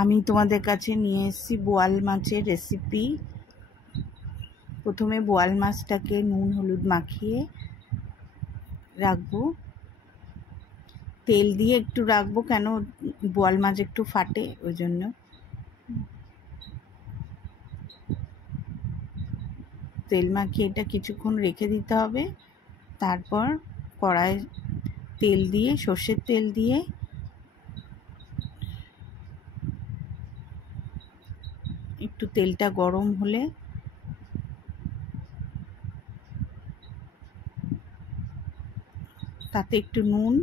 আমি তোমাদের কাছে নিয়ে এসেছি বোয়াল মাছের রেসিপি। প্রথমে বোয়াল মাছটাকে নুন হলুদ মাখিয়ে রাখবো, তেল দিয়ে একটু রাখবো, কেন বোয়াল মাছ একটু ফাটে ওই জন্য। তেল মাখিয়ে এটা কিছুক্ষণ রেখে দিতে হবে। তারপর কড়াই তেল দিয়ে, সর্ষের তেল দিয়ে একটু তেলটা গরম হলে তাতে একটু নুন,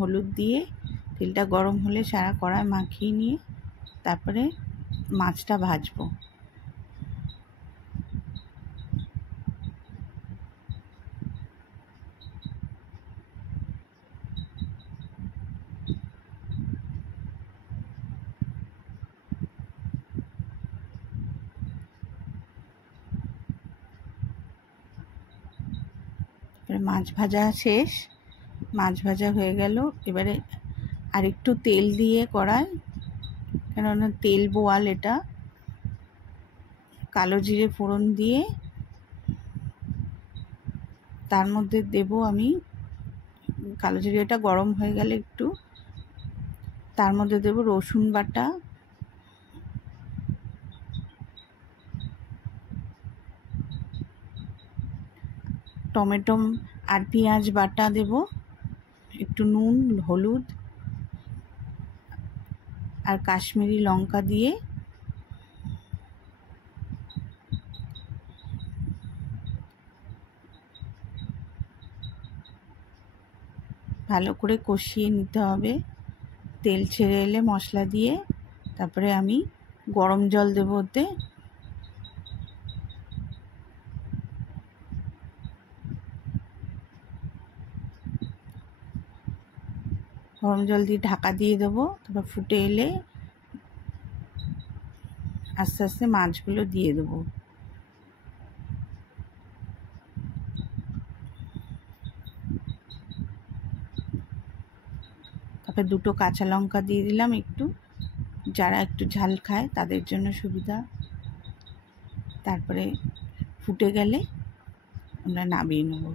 হলুদ দিয়ে তেলটা গরম হলে সারা কড়াই মাখিয়ে নিয়ে তারপরে মাছটা ভাজবো। মাছ ভাজা শেষ, মাছ ভাজা হয়ে গেল। এবারে আরেকটু তেল দিয়ে কড়াই, কেননা তেল বোয়াল এটা, কালো জিরে ফোড়ন দিয়ে তার মধ্যে দেব আমি, কালো জিরেটা গরম হয়ে গেলে একটু তার মধ্যে দেব রসুন বাটা, টমেটো আর পেঁয়াজ বাটা দেব, একটু নুন হলুদ আর কাশ্মীরি লঙ্কা দিয়ে ভালো করে কষিয়ে নিতে হবে। তেল ছেড়ে এলে মশলা দিয়ে তারপরে আমি গরম জল দেব ওতে। গরম জল দিয়ে ঢাকা দিয়ে দেবো। তারপর ফুটে এলে আস্তে আস্তে মাছগুলো দিয়ে দেবো। তারপর দুটো কাঁচা লঙ্কা দিয়ে দিলাম, একটু, যারা একটু ঝাল খায় তাদের জন্য সুবিধা। তারপরে ফুটে গেলে আমরা নামিয়ে নেব।